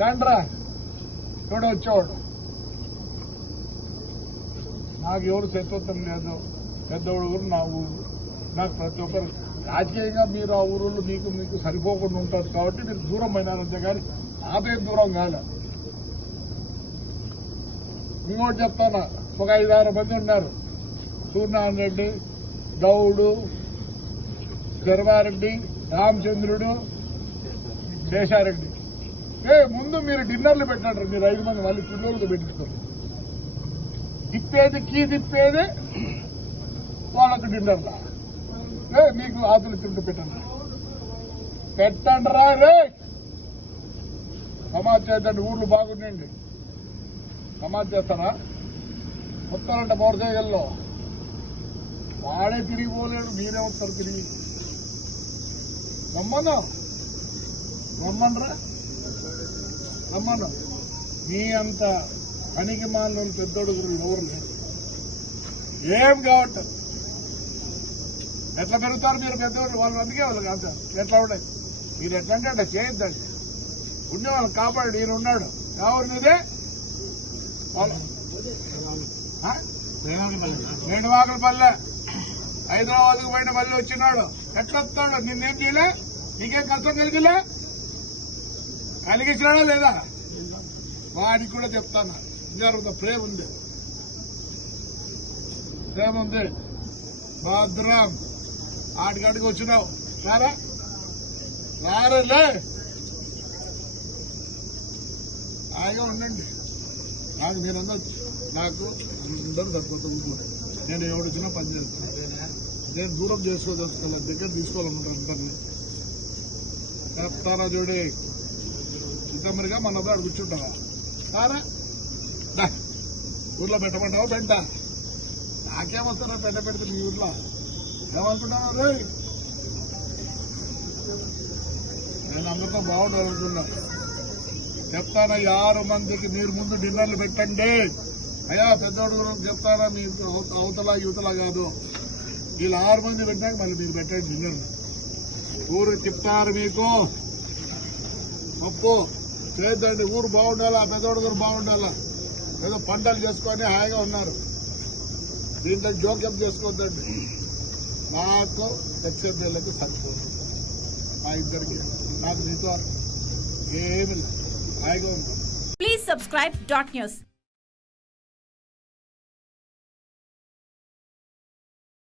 రండ్రా ఎవడో వచ్చేవాడు నాకు ఎవరు శత్రుత్వం లేదు. పెద్దవాడు ఊరు నా ఊరు. నాకు ప్రతి ఒక్కరు రాజకీయంగా మీరు ఆ ఊరులో మీకు మీకు సరిపోకుండా ఉంటారు. కాబట్టి మీరు దూరం అయినారంతే కానీ నాపేం దూరం కాలే. ఇంకోటి చెప్తాను? ఒక ఐదారు మంది ఉన్నారు. సూర్యనారాయణ రెడ్డి గౌడు శర్వారెడ్డి రామచంద్రుడు దేశారెడ్డి ఏ ముందు మీరు డిన్నర్లు పెట్టండి మీరు ఐదు మంది మళ్ళీ పిల్లలతో పెట్టిస్తారు తిప్పేది కీ తిప్పేది వాళ్ళకు డిన్నర్లా రా. మీకు ఆతులు తింటూ పెట్టండి. పెట్టండి రా రే. సమాజ్ చేద్దండి ఊర్లు బాగుండండి సమాజ్ చేస్తారా? మొత్తం అంటే సైకిల్లో వాడే తిరిగి పోలేడు మీరే వస్తారు తిరిగి. రమ్మన్నా. రమ్మనరా నమ్మను మీ అంత పనికి మాలిన పెద్దోడుగురు ఎవరు లేదు ఏం కావట్లేదు ఎట్లా పెరుగుతారు మీరు పెద్దవాళ్ళు? వాళ్ళు అందుకే వాళ్ళకి అంత. ఎట్లా ఉండే? మీరు ఎట్లా అంటే అట్లా చేయొద్దండి ఉండే వాళ్ళు కాపాడు ఈయన ఉన్నాడు. కావరు మీదే? వాళ్ళు వేణువాకల పల్లె హైదరాబాద్కు పోయిన మళ్ళీ వచ్చినాడు. ఎట్లా వస్తాడు? నిన్నేం చేయలే? నీకేం కష్టం కలిగిలే? కలిగించినాడా లేదా? వాడికి కూడా చెప్తాను. జరుగుతా ప్రేమ ఉంది. ప్రేమ ఉంది. భద్రం. ఆడికాడికి వచ్చినావు. రారా? రారలే. హాయిగా ఉండండి. నాకు మీరందరూ నాకు అందరూ సరిపోతుంది నేను ఎవడు వచ్చినా పని చేస్తాను. నేను దూరం చేసుకోదలుచుకోవాలి దగ్గర తీసుకోవాలనుకుంటాను అందరినీ. చెప్తారా చూడే చిత్తమరిగా మన అక్కడ కూర్చుంటావా కాదా దా. ఊర్లో పెట్టమంటావా పెంట? నాకేమొస్తారా పెంట పెడితే మీ ఊర్లో? ఏమనుకుంటున్నావు రే? నేను అందరితో బాగుండాలనుకున్నా చెప్తానా ఈ ఆరు మందికి మీరు ముందు డిన్నర్లు పెట్టండి. అయ్యా పెద్దోడు చెప్తారా మీ అవతల యువతల కాదు. వీళ్ళు ఆరు మంది పెట్టాక మళ్ళీ మీరు పెట్టండి డిన్నర్ ఊరు చెప్తారు మీకు. ఒప్పు. చేద్దండి ఊరు బాగుండాలా పెద్దోడు గారు బాగుండాలా? ఏదో పంటలు చేసుకొని హాయిగా ఉన్నారు. దీంతో జోక్యం చేసుకోవద్దండి. నాకు ఎక్సెప్టేళ్ళకి సరిపోతుంది మా ఇద్దరికి. నాకు దీంతో ఏమి లేదు. హాయిగా ఉంది ప్లీజ్ సబ్స్క్రైబ్ డాట్ న్యూస్